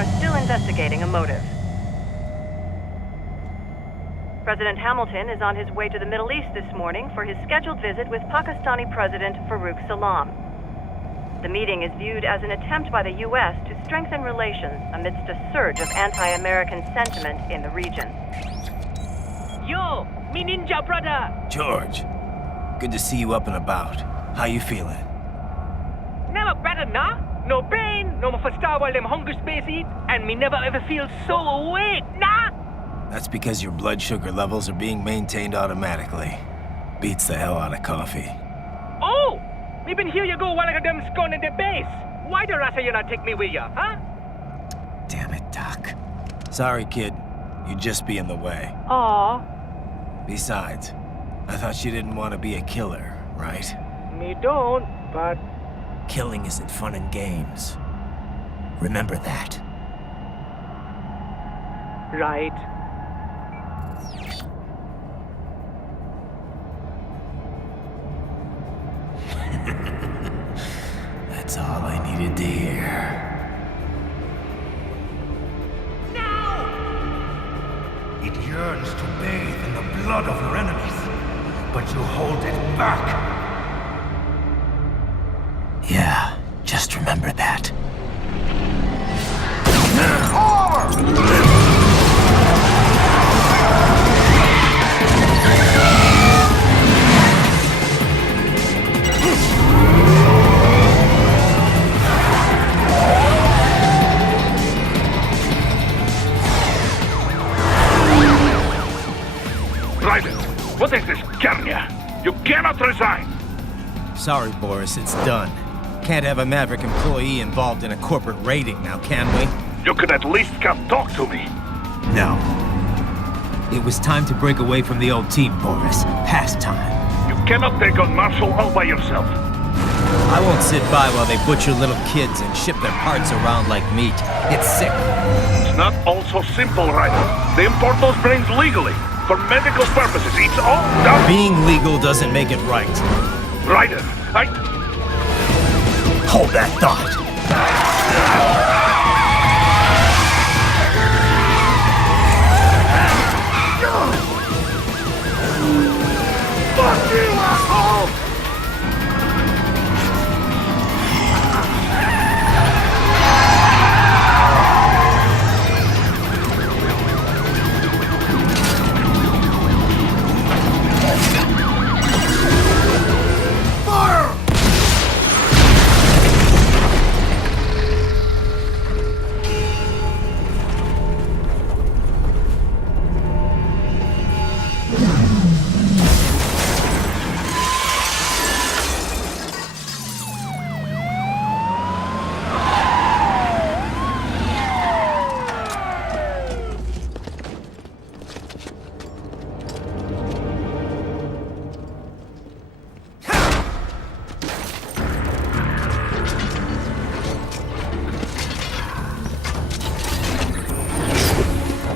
are still investigating a motive. President Hamilton is on his way to the Middle East this morning for his scheduled visit with Pakistani President Farouk Salam. The meeting is viewed as an attempt by the U.S. to strengthen relations amidst a surge of anti-American sentiment in the region. Yo, me ninja brother! George, good to see you up and about. How you feeling? Never better, nah? No pain, no more starve while them hunger space eat, and me never ever feel so awake, nah? That's because your blood sugar levels are being maintained automatically. Beats the hell out of coffee. Oh! Me been here you go while I got them scone in the base. Why the rasa you not take me with ya, huh? Damn it, Doc. Sorry, kid. You'd just be in the way. Aw. Besides, I thought you didn't want to be a killer, right? Me don't, but... Killing isn't fun and games. Remember that. Right. That's all I needed to hear. Now! It yearns to bathe in the blood of your enemies, but you hold it back. Yeah, just remember that. Raiden, what is this, Kenya? You cannot resign! Sorry, Boris, it's done. Can't have a Maverick employee involved in a corporate raiding now, can we? You could at least come talk to me. No. It was time to break away from the old team, Boris. Past time. You cannot take on Marshall all by yourself. I won't sit by while they butcher little kids and ship their parts around like meat. It's sick. It's not all so simple, Raiden. They import those brains legally. For medical purposes, it's all done. Being legal doesn't make it right. Raiden, Hold that thought. Fuck you, asshole!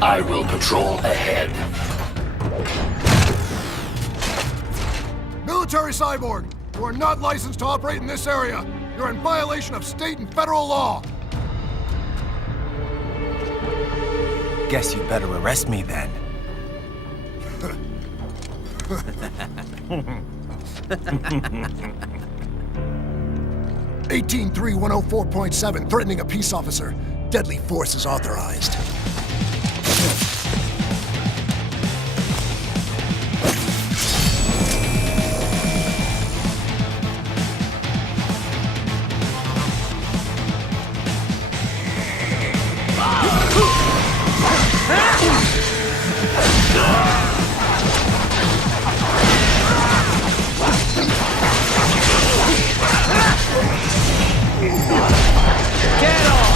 I will patrol ahead. Military cyborg! You are not licensed to operate in this area! You're in violation of state and federal law! Guess you better arrest me then. 18-3-104.7, threatening a peace officer. Deadly force is authorized. Get off!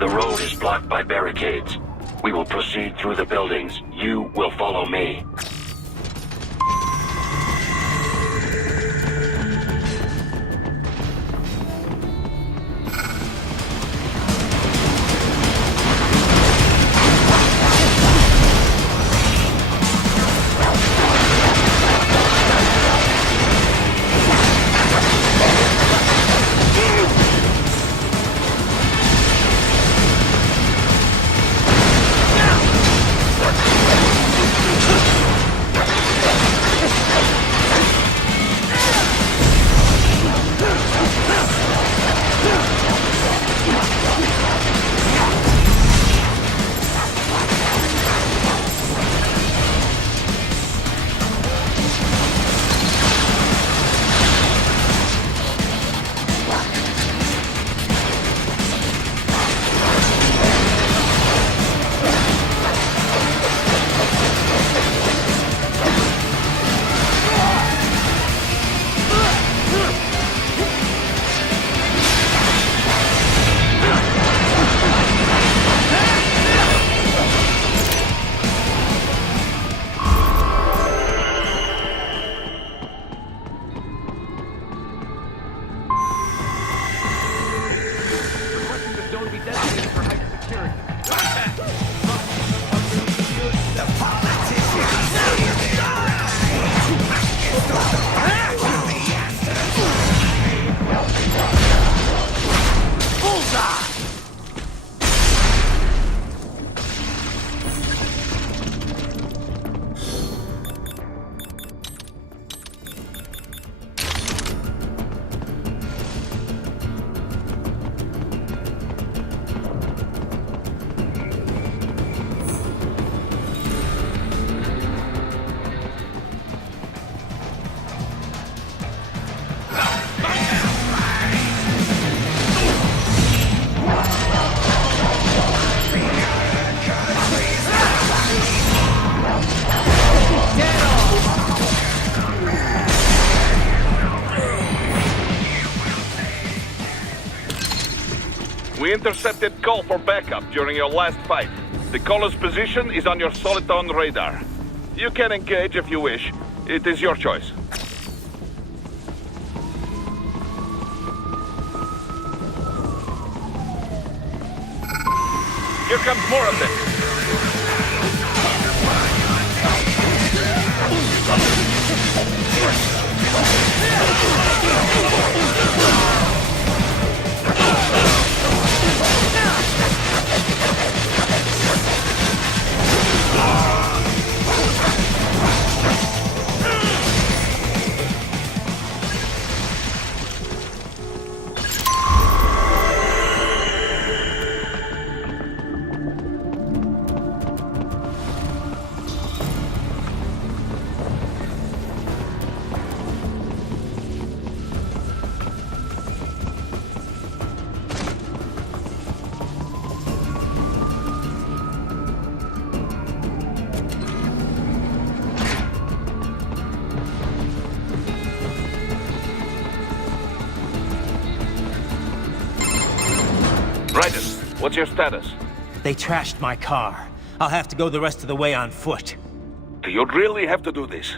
The road is blocked by barricades. We will proceed through the buildings. You will follow me. We intercepted call for backup during your last fight. The caller's position is on your Soliton radar. You can engage if you wish. It is your choice. Here comes more of them. Raiden, what's your status? They trashed my car. I'll have to go the rest of the way on foot. Do you really have to do this?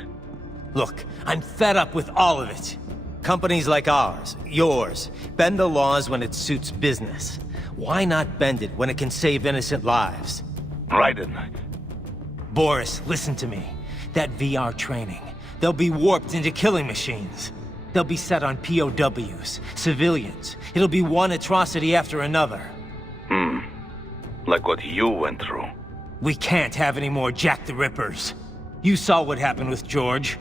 Look, I'm fed up with all of it. Companies like ours, yours, bend the laws when it suits business. Why not bend it when it can save innocent lives? Raiden. Boris, listen to me. That VR training, they'll be warped into killing machines. They'll be set on POWs, civilians. It'll be one atrocity after another. Like what you went through. We can't have any more Jack the Rippers. You saw what happened with George.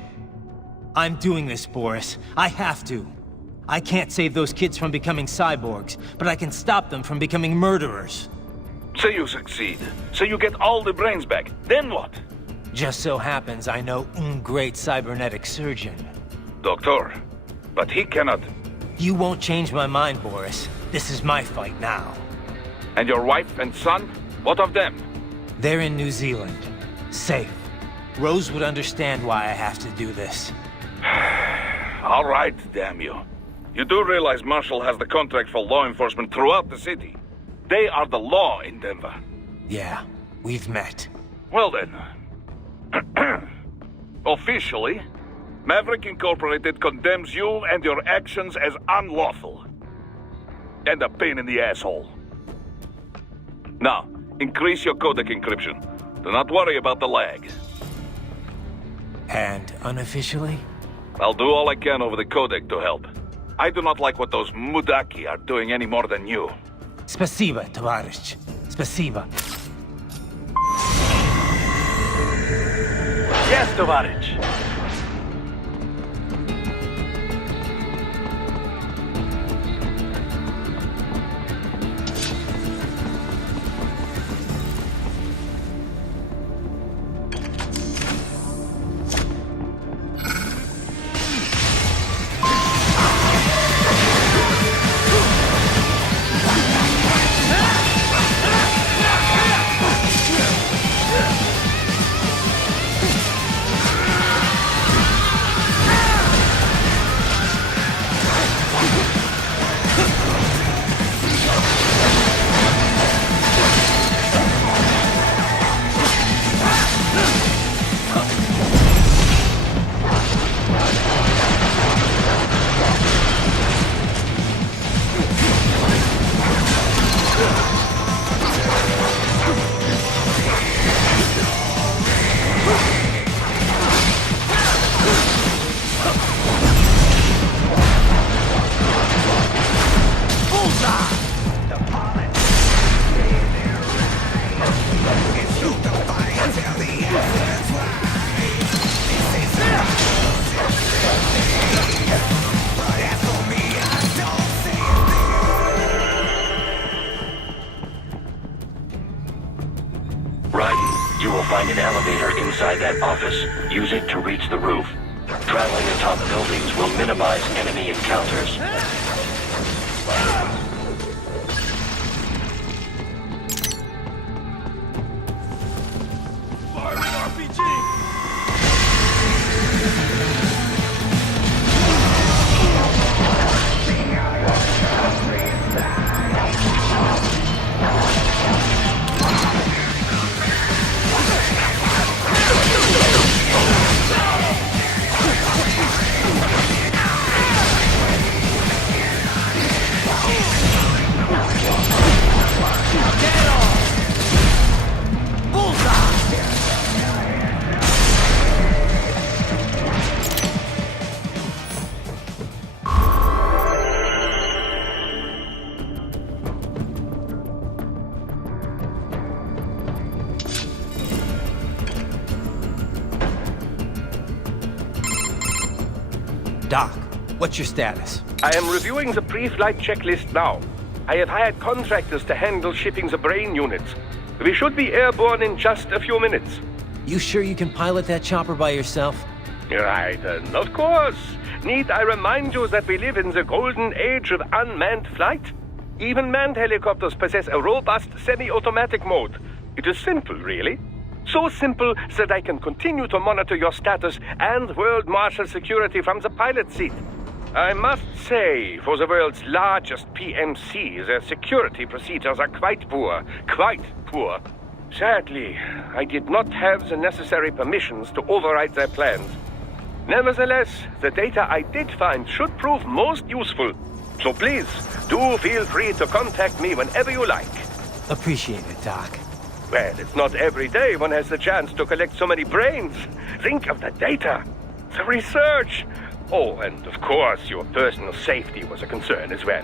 I'm doing this, Boris. I have to. I can't save those kids from becoming cyborgs, but I can stop them from becoming murderers. Say you succeed. Say you get all the brains back. Then what? Just so happens I know a great cybernetic surgeon. Doctor. But he cannot... You won't change my mind, Boris. This is my fight now. And your wife and son? What of them? They're in New Zealand. Safe. Rose would understand why I have to do this. All right, damn you. You do realize Marshall has the contract for law enforcement throughout the city. They are the law in Denver. Yeah, we've met. Well then. Officially, Maverick Incorporated condemns you and your actions as unlawful. And a pain in the asshole. Now, increase your codec encryption. Do not worry about the lag. And unofficially? I'll do all I can over the codec to help. I do not like what those Mudaki are doing any more than you. Спасибо, товарищ. Спасибо. Yes, товарищ. You will find an elevator inside that office. Use it to reach the roof. Traveling atop buildings will minimize enemy encounters. Doc, what's your status? I am reviewing the pre-flight checklist now. I have hired contractors to handle shipping the brain units. We should be airborne in just a few minutes. You sure you can pilot that chopper by yourself? Right, of course. Need I remind you that we live in the golden age of unmanned flight? Even manned helicopters possess a robust semi-automatic mode. It is simple, really. So simple that I can continue to monitor your status and world marshal security from the pilot seat. I must say, for the world's largest PMC, their security procedures are quite poor. Quite poor. Sadly, I did not have the necessary permissions to override their plans. Nevertheless, the data I did find should prove most useful. So please, do feel free to contact me whenever you like. Appreciate it, Doc. Well, it's not every day one has the chance to collect so many brains. Think of the data, the research. Oh, and of course, your personal safety was a concern as well.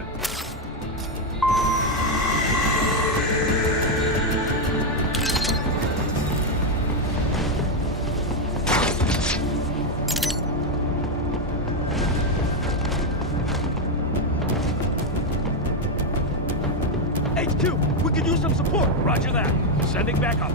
HQ, we could use some support. Roger that. Sending backup.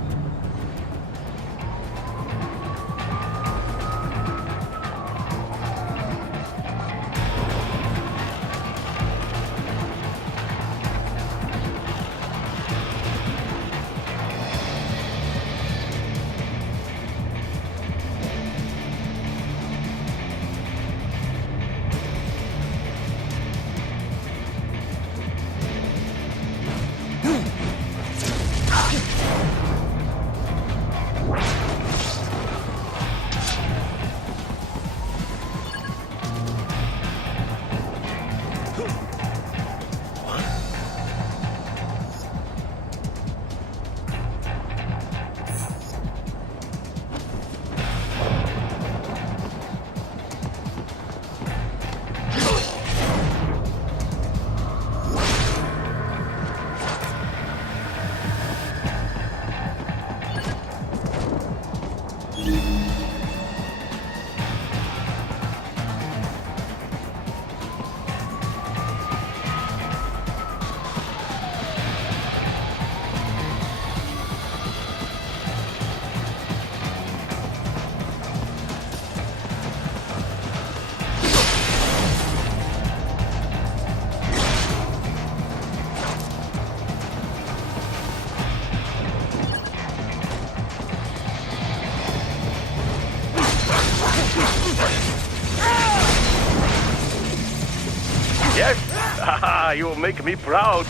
Ah, you make me proud.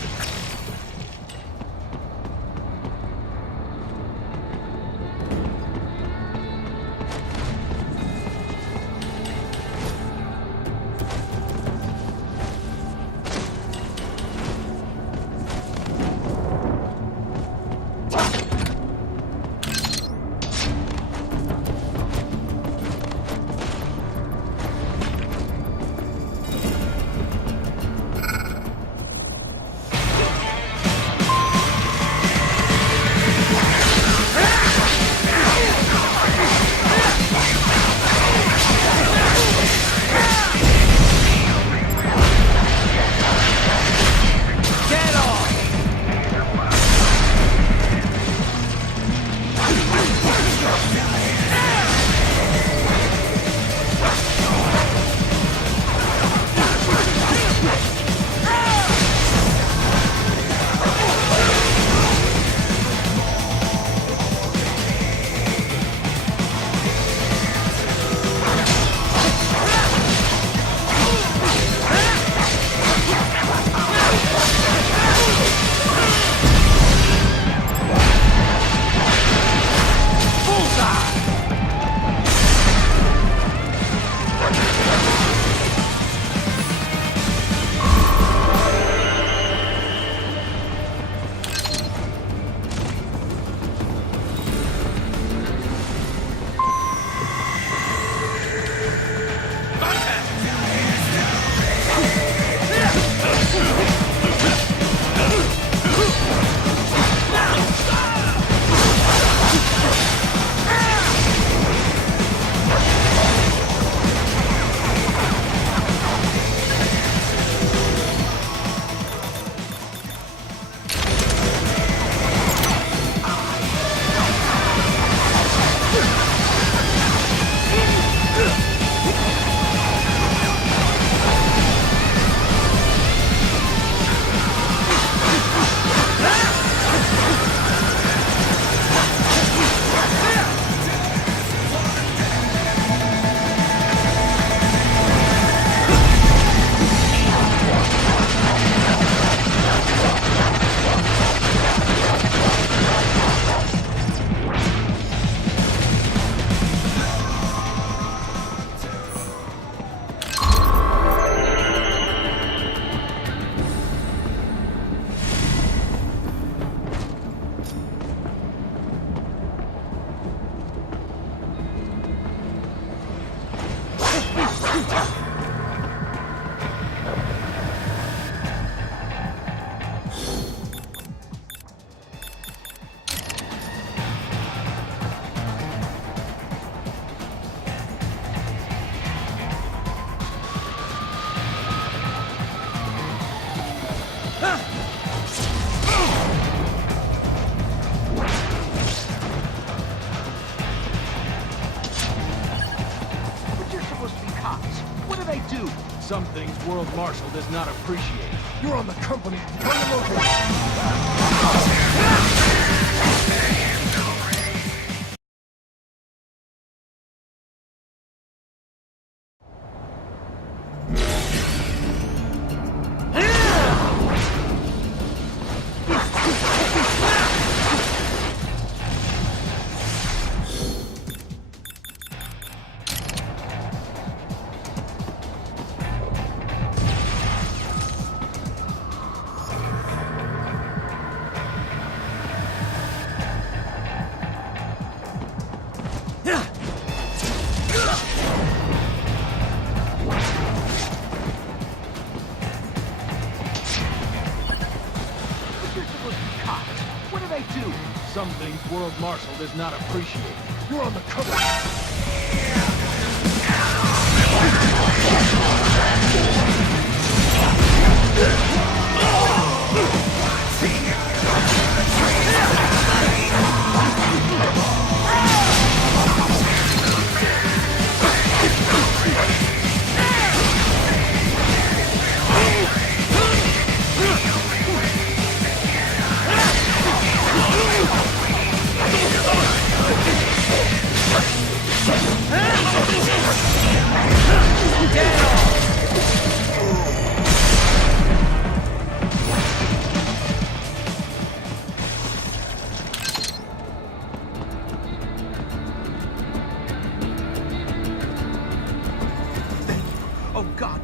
Some things World Marshal does not appreciate. You're on the company. Tell your location. Some things World Marshal does not appreciate. You're on the company.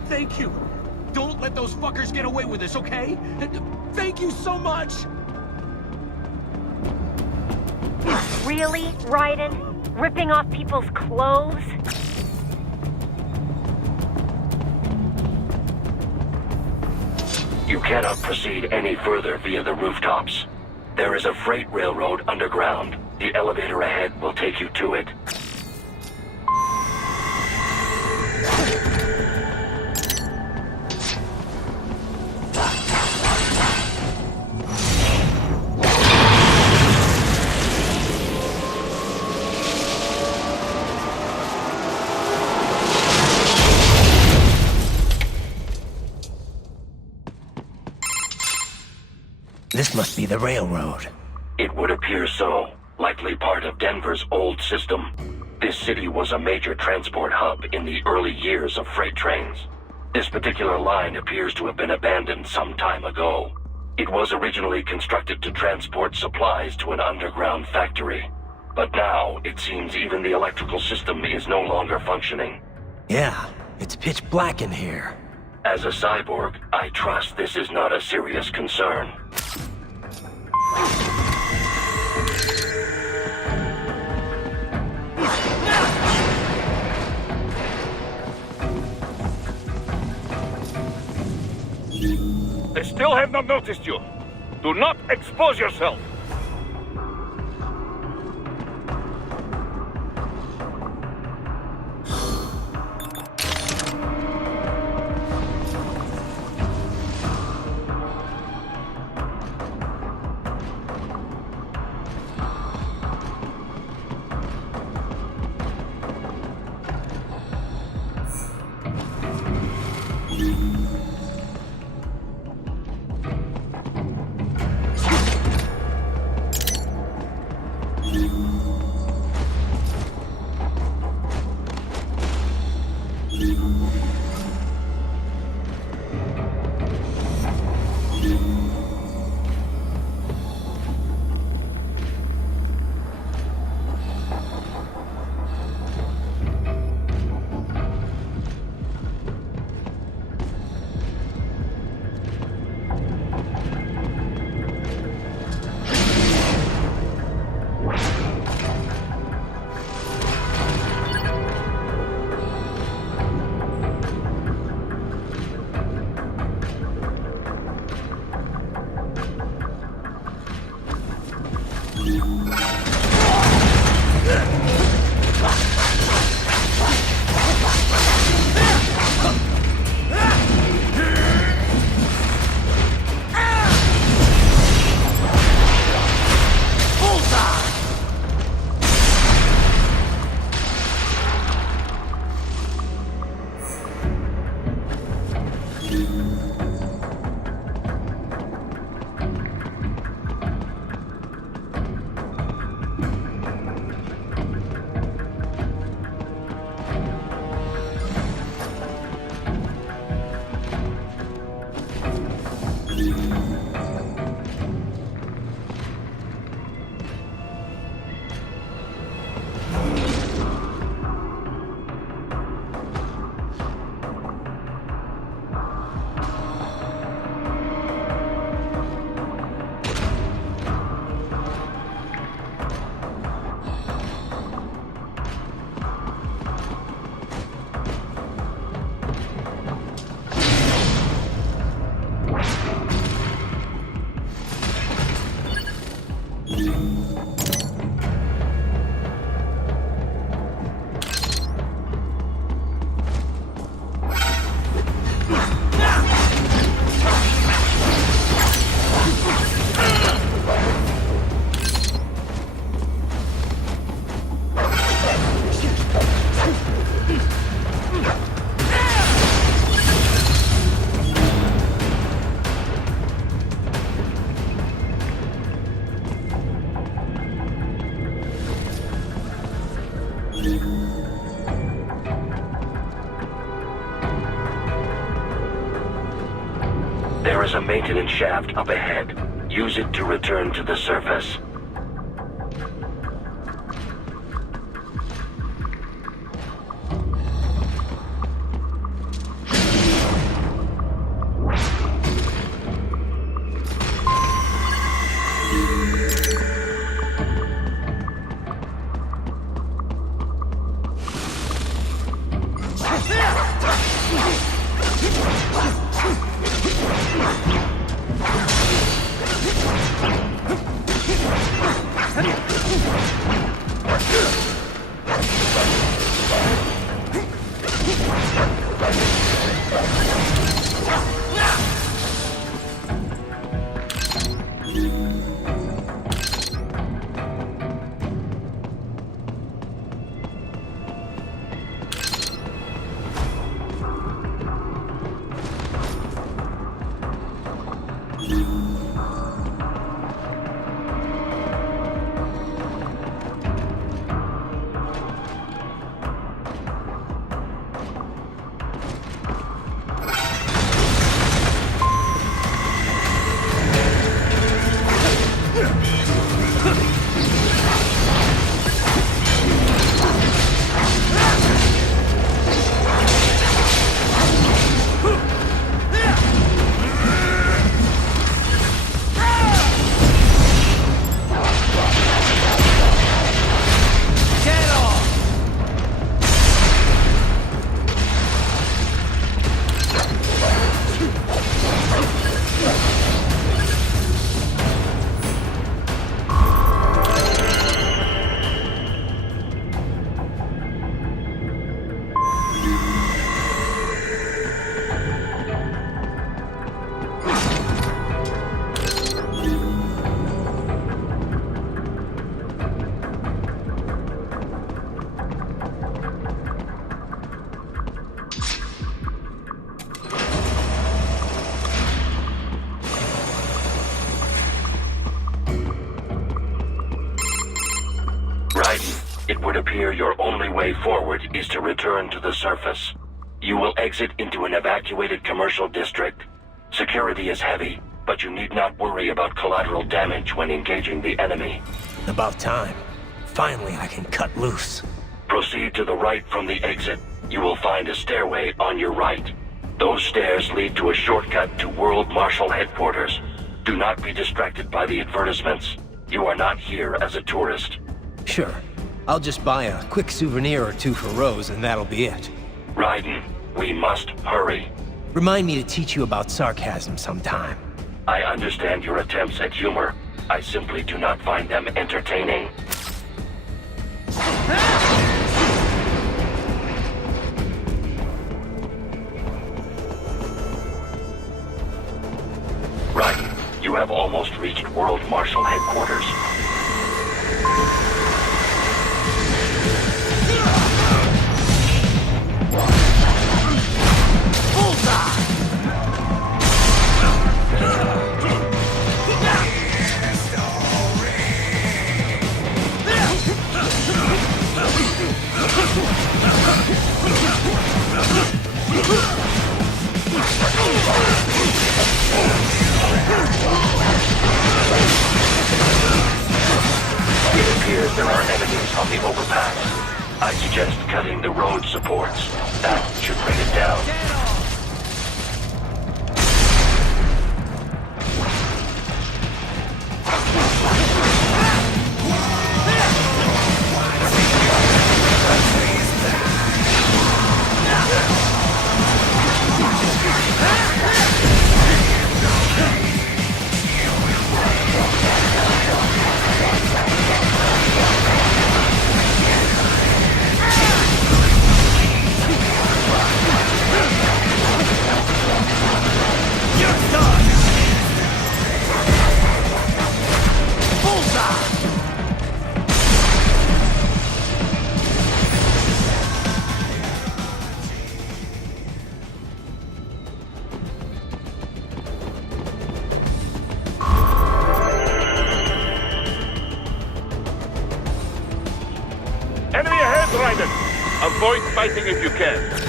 Thank you. Don't let those fuckers get away with this, okay? Thank you so much! Really, Raiden? Ripping off people's clothes? You cannot proceed any further via the rooftops. There is a freight railroad underground. The elevator ahead will take you to it. This must be the railroad. It would appear so. Likely part of Denver's old system. This city was a major transport hub in the early years of freight trains. This particular line appears to have been abandoned some time ago. It was originally constructed to transport supplies to an underground factory. But now, it seems even the electrical system is no longer functioning. Yeah, it's pitch black in here. As a cyborg, I trust this is not a serious concern. They still have not noticed you. Do not expose yourself. There is a maintenance shaft up ahead. Use it to return to the surface. It would appear your only way forward is to return to the surface. You will exit into an evacuated commercial district. Security is heavy, but you need not worry about collateral damage when engaging the enemy. About time. Finally, I can cut loose. Proceed to the right from the exit. You will find a stairway on your right. Those stairs lead to a shortcut to World Marshal Headquarters. Do not be distracted by the advertisements. You are not here as a tourist. Sure. I'll just buy a quick souvenir or two for Rose, and that'll be it. Raiden, we must hurry. Remind me to teach you about sarcasm sometime. I understand your attempts at humor. I simply do not find them entertaining. Raiden, you have almost reached World Marshal Headquarters. It appears there are enemies on the overpass. I suggest cutting the road supports. That should bring it down. Enemy ahead, Raiden! Avoid fighting if you can.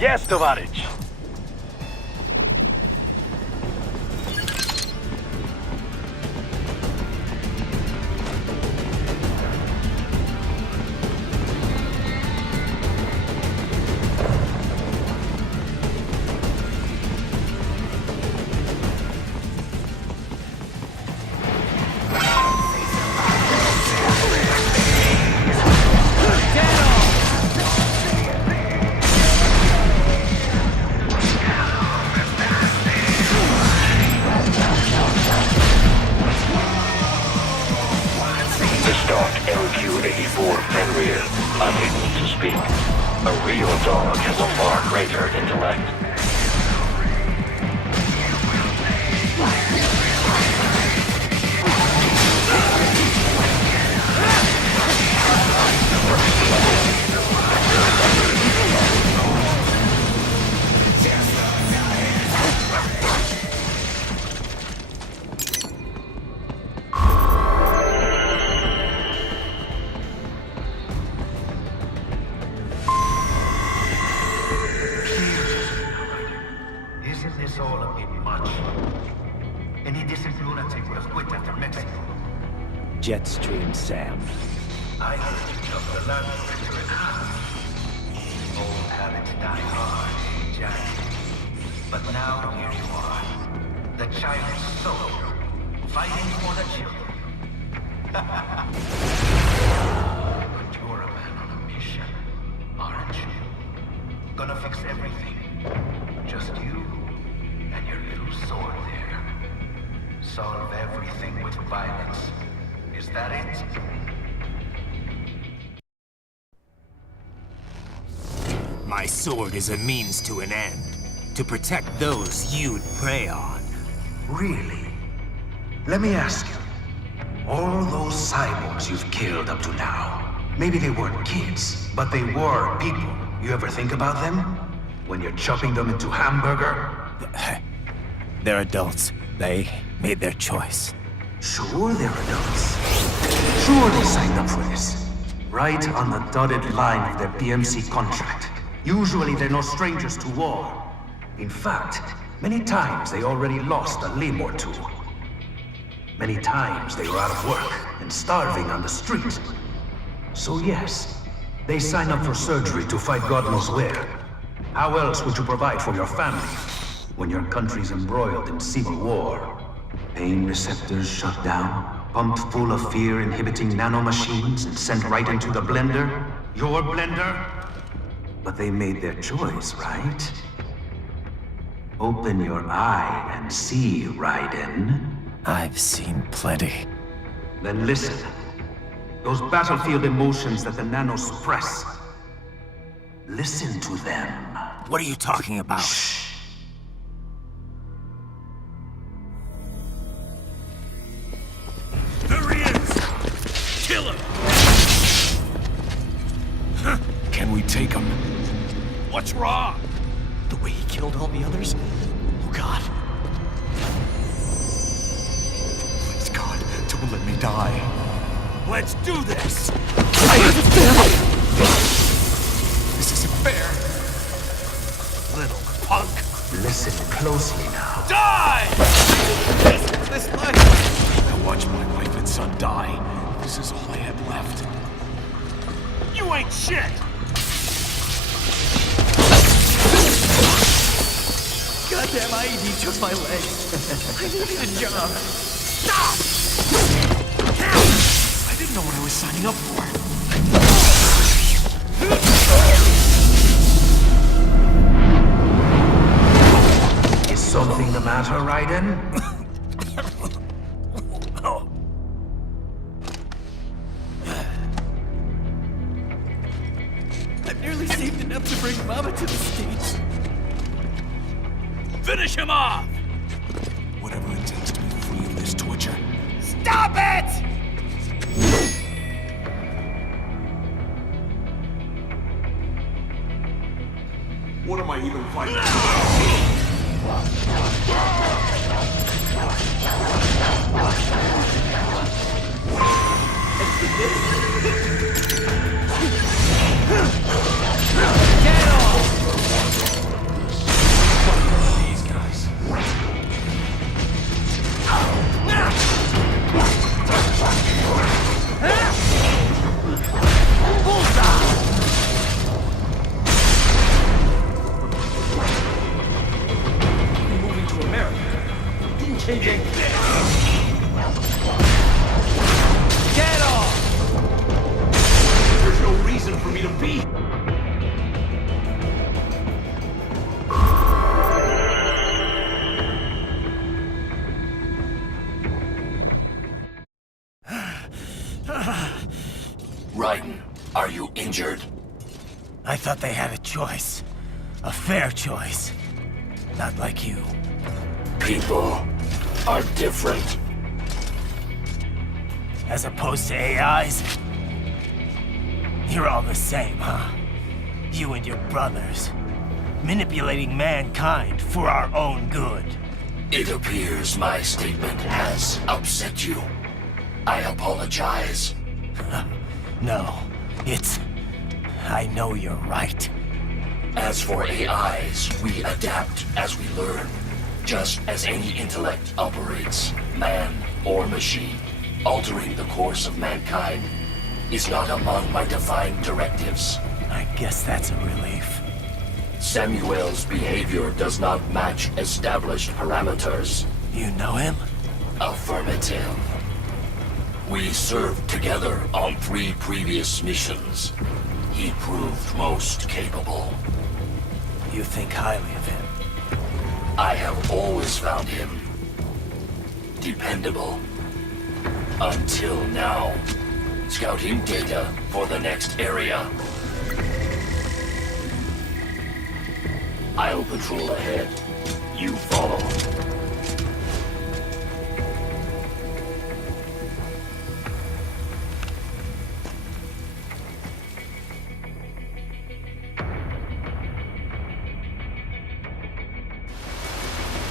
Yes, Tovarich. Unable to speak. A real dog has a far greater intellect. Isn't this all a bit much? Any decent lunatic would have quit after Mexico. Jetstream, Sam. I heard you took the land printer in half. Old habits die hard, Jack. But now here you are. The Chinese soldier, fighting for the children. But you're a man on a mission, aren't you? Gonna fix everything. Just you and your little sword there. Solve everything with violence. Is that it? My sword is a means to an end. To protect those you'd prey on. Really? Let me ask you. All those cyborgs you've killed up to now, maybe they weren't kids, but they were people. You ever think about them? When you're chopping them into hamburger? They're adults. They made their choice. Sure they're adults. Sure they signed up for this. Right on the dotted line of their BMC contract. Usually they're no strangers to war. In fact, many times they already lost a limb or two. Many times they were out of work and starving on the street. So yes, they sign up for surgery to fight God knows where. How else would you provide for your family when your country's embroiled in civil war? Pain receptors shut down, pumped full of fear-inhibiting nanomachines and sent right into the blender? Your blender? But they made their choice, right? Open your eye and see, Raiden. I've seen plenty. Then listen. Those battlefield emotions that the nanos suppress. Listen to them. What are you talking about? Shh. There he is! Kill him! Can we take him? What's wrong? The way he killed all the others? Oh God. Please, God, don't let me die. Let's do this! This isn't fair. Little punk. Listen closely now. Die! This life. I watched my wife and son die. This is all I had left. You ain't shit! Goddamn IED took my leg. I needed a job. Stop! I didn't know what I was signing up for. Is something the matter, Raiden? I've nearly saved enough to bring Mama to the States. Finish him off! Whatever it takes to be free of this torture. Stop it! What am I even fighting? These guys. Moving to America didn't change anything. Get off! There's no reason for me to be. Raiden, are you injured? I thought they had a choice. A fair choice. Not like you. People are different. As opposed to AIs? You're all the same, huh? You and your brothers. Manipulating mankind for our own good. It appears my statement has upset you. I apologize. No, it's... I know you're right. As for AIs, we adapt as we learn. Just as any intellect operates, man or machine. Altering the course of mankind is not among my defined directives. I guess that's a relief. Samuel's behavior does not match established parameters. You know him? Affirmative. We served together on 3 previous missions. He proved most capable. You think highly of him? I have always found him dependable. Until now. Scouting data for the next area. I'll patrol ahead. You follow.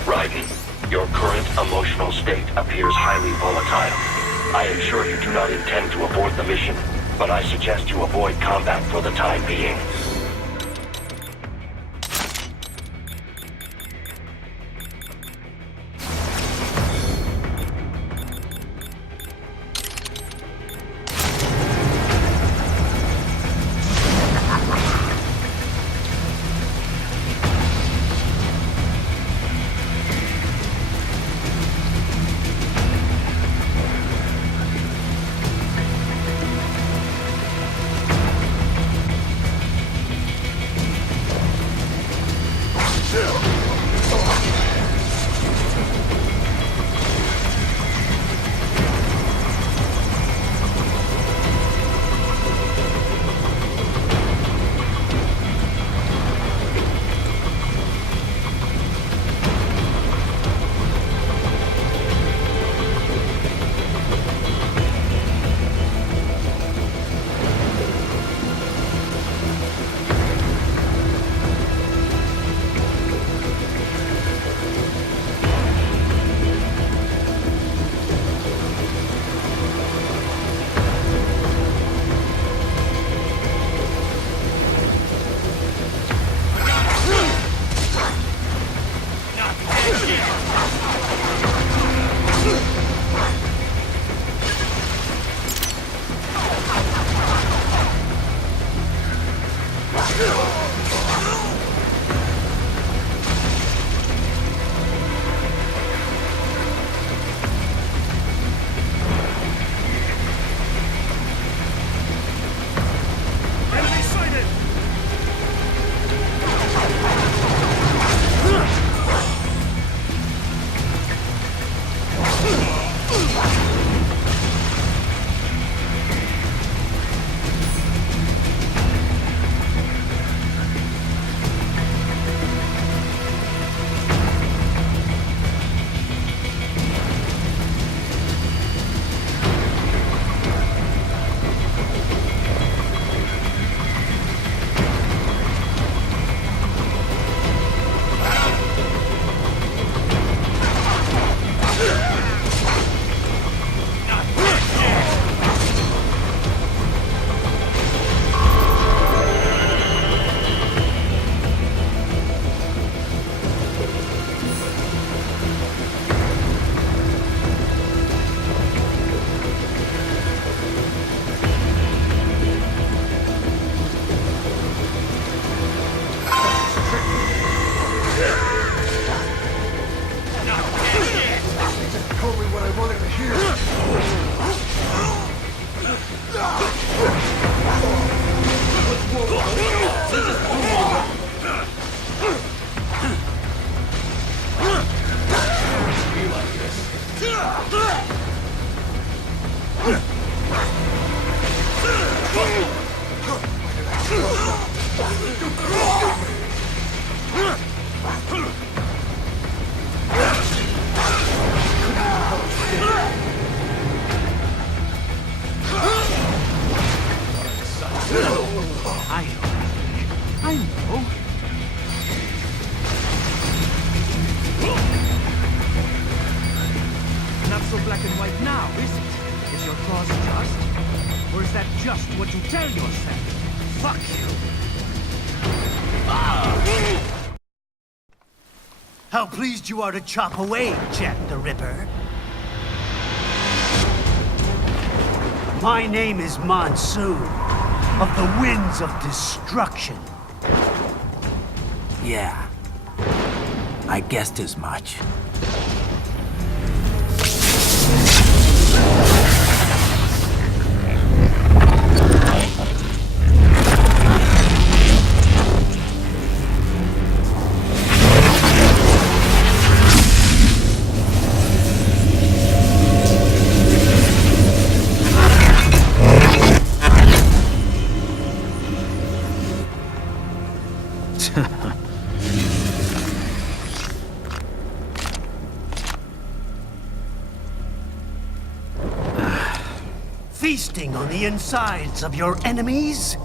Raiden, your current emotional state appears highly volatile. I am sure you do not intend to abort the mission, but I suggest you avoid combat for the time being. I know. Not so black and white now, is it? Is your cause just? Or is that just what you tell yourself? Fuck you! How pleased you are to chop away, Jack the Ripper. My name is Monsoon, of the Winds of Destruction. Yeah, I guessed as much. Feasting on the insides of your enemies?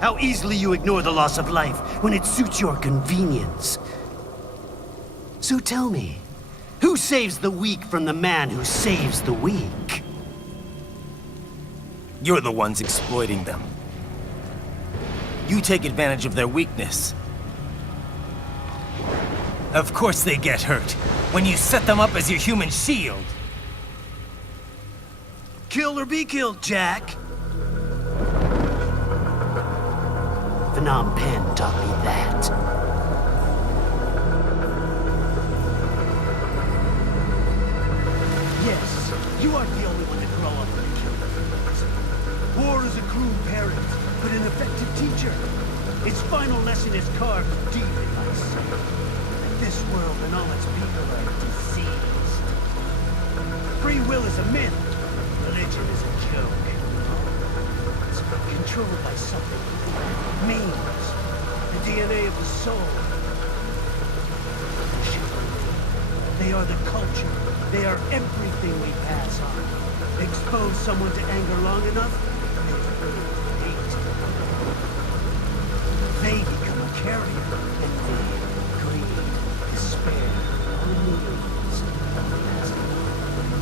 How easily you ignore the loss of life when it suits your convenience. So tell me, who saves the weak from the man who saves the weak? You're the ones exploiting them. You take advantage of their weakness. Of course they get hurt when you set them up as your human shield. Kill or be killed, Jack. Phnom Penh taught me that. Yes, you aren't the only one to grow up with killers. War is a cruel parent, but an effective teacher. Its final lesson is carved deep in my soul. That this world and all its people are diseased. Free will is a myth. Religion is a joke. It's controlled by something. Means. The DNA of the soul. They are the culture. They are everything we pass on. Expose someone to anger long enough, they hate. They become a carrier. Envy, greed, despair, unbelief.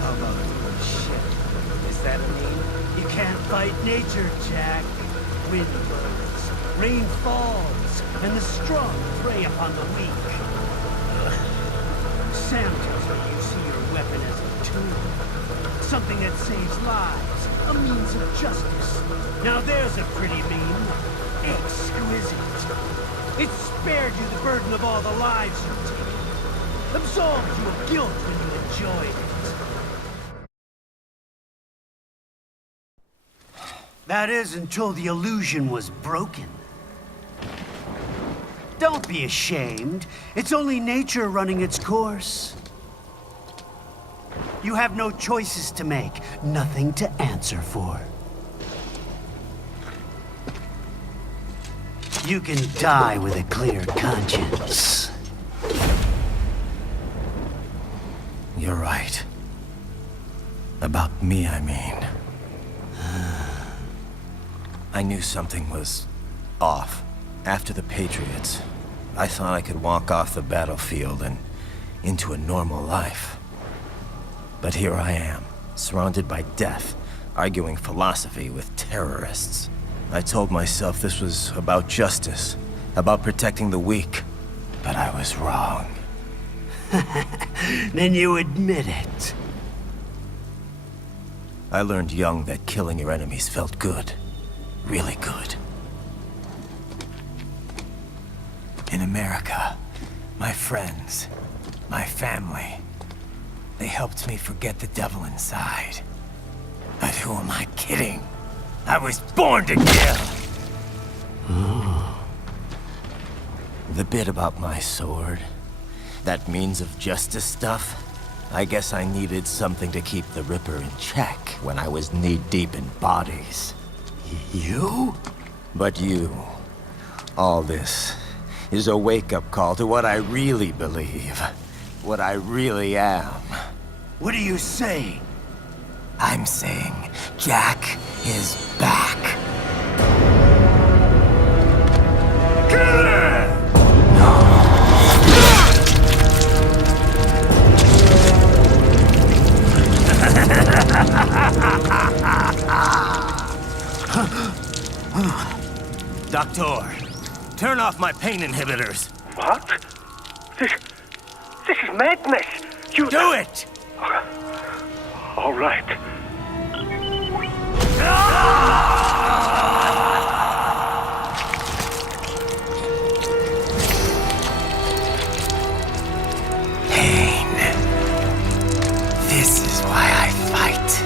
How about shit? Is that a name? You can't fight nature, Jack. Wind blows, rain falls, and the strong prey upon the weak. Sam tells me you see your weapon as a tool. Something that saves lives, a means of justice. Now there's a pretty meme. Exquisite. It spared you the burden of all the lives you've taken. Absolved you of guilt when you enjoyed it. That is until the illusion was broken. Don't be ashamed. It's only nature running its course. You have no choices to make, nothing to answer for. You can die with a clear conscience. You're right. About me, I mean. I knew something was off. After the Patriots, I thought I could walk off the battlefield and into a normal life. But here I am, surrounded by death, arguing philosophy with terrorists. I told myself this was about justice, about protecting the weak. But I was wrong. Then you admit it. I learned young that killing your enemies felt good. Really good. In America, my friends, my family, they helped me forget the devil inside. But who am I kidding? I was born to kill! The bit about my sword, that means of justice stuff, I guess I needed something to keep the Ripper in check when I was knee-deep in bodies. You? But you, all this, is a wake-up call to what I really believe, what I really am. What are you saying? I'm saying Jack is back. Doctor, turn off my pain inhibitors. What? This is madness. You do it! All right. Pain. This is why I fight.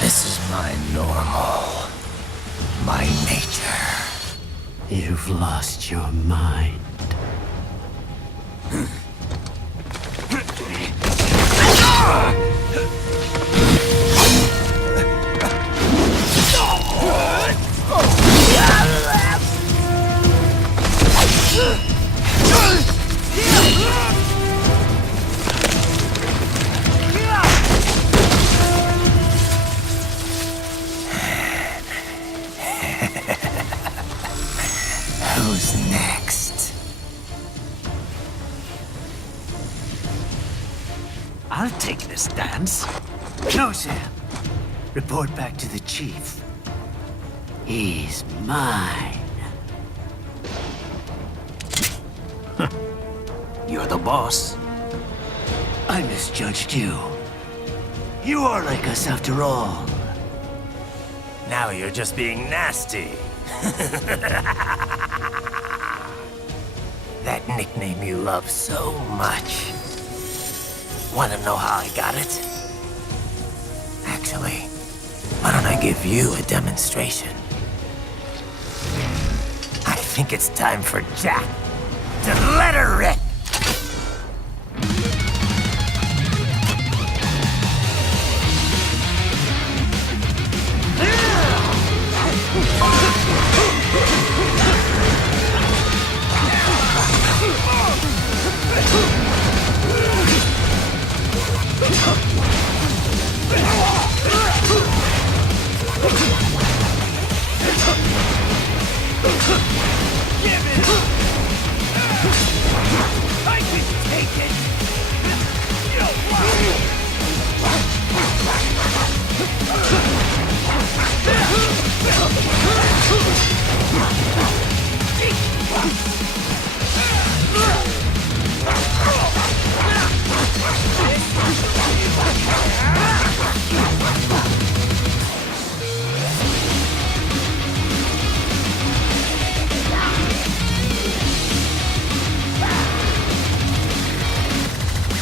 This is my normal, my nature. You've lost your mind. Who's next? I'll take this dance. No, Sam. Report back to the chief. He's mine. You're the boss. I misjudged you. You are like us after all. Now you're just being nasty. That nickname you love so much. Want to know how I got it? Actually, why don't I give you a demonstration? I think it's time for Jack to let her rip.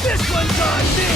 This one's on me!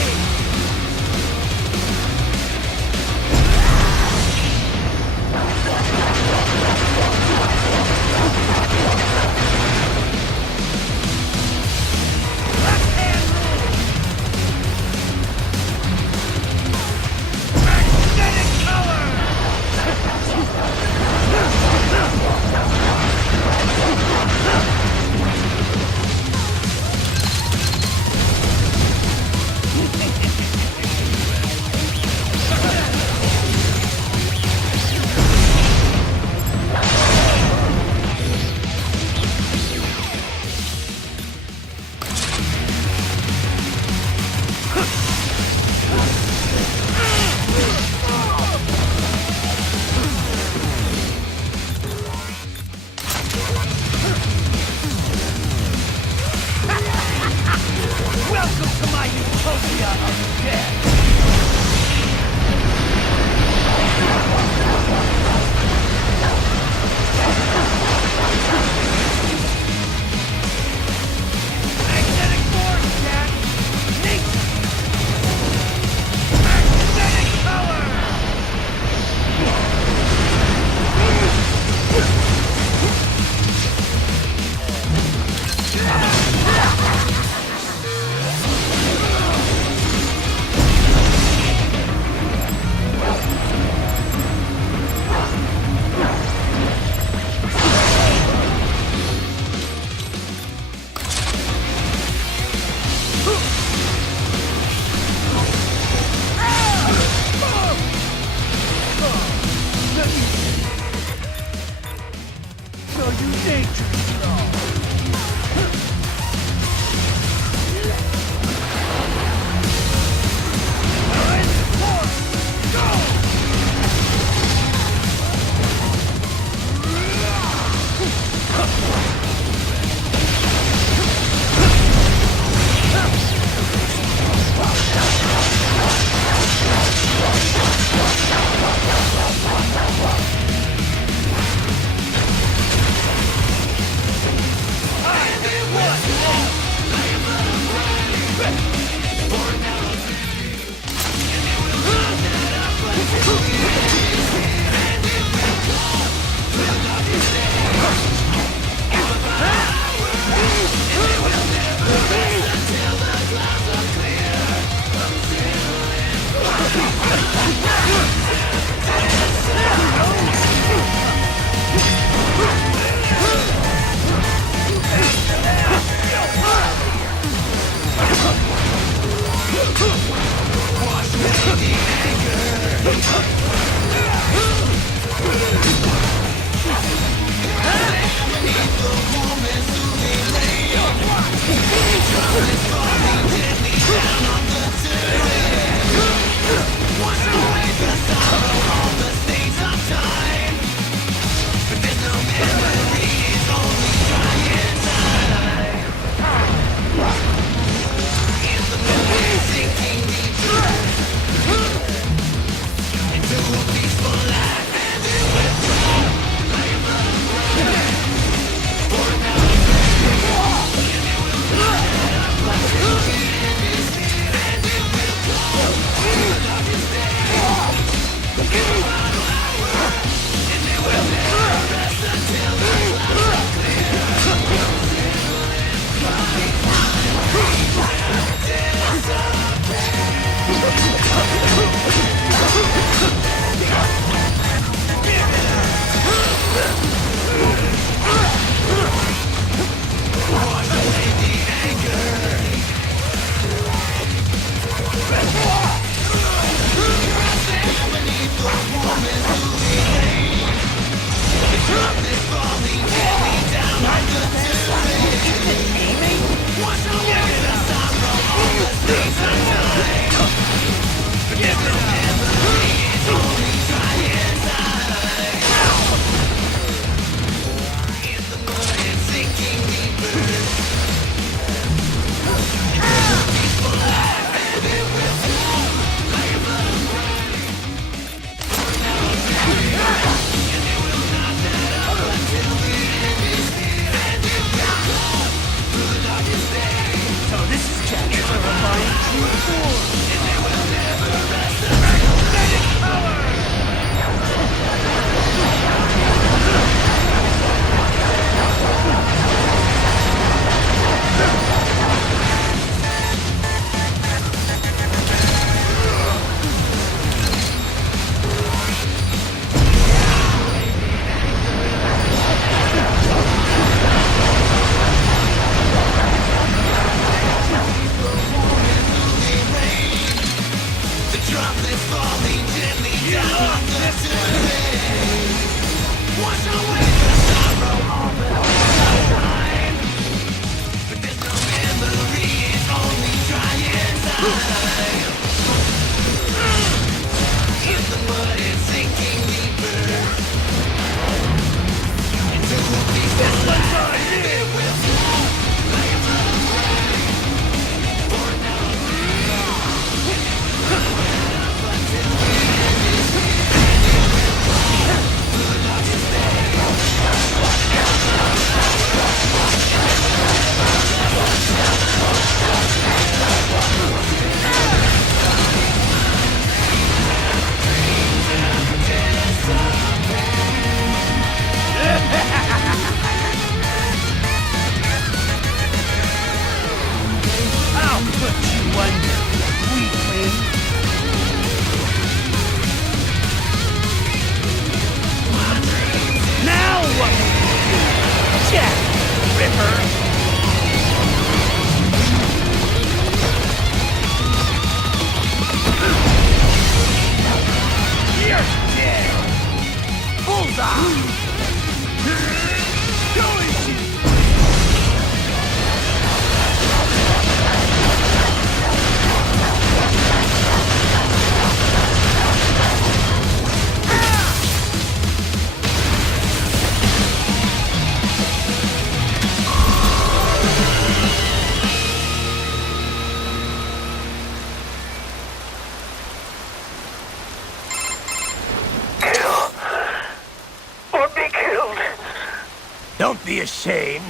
ashamed.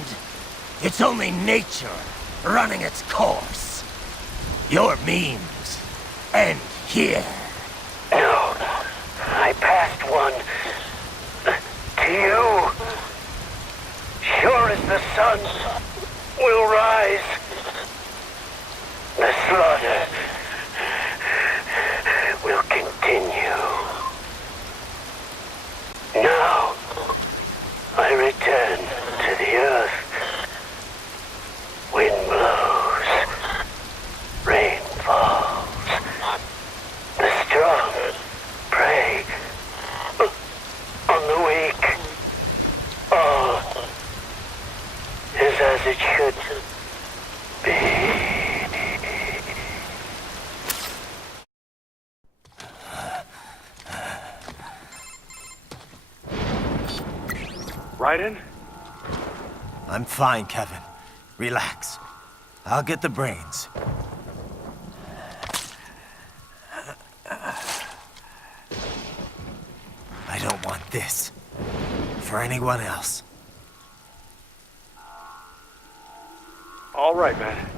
It's only nature running its course. Your memes end here. No, I passed one to you. Sure as the sun will rise, the slaughter will continue. Now, I return to the earth. Wind blows, rain falls. The strong prey on the weak. All is as it should be. Raiden? I'm fine, Kevin. Relax. I'll get the brains. I don't want this for anyone else. All right, man.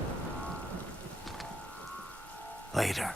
Later.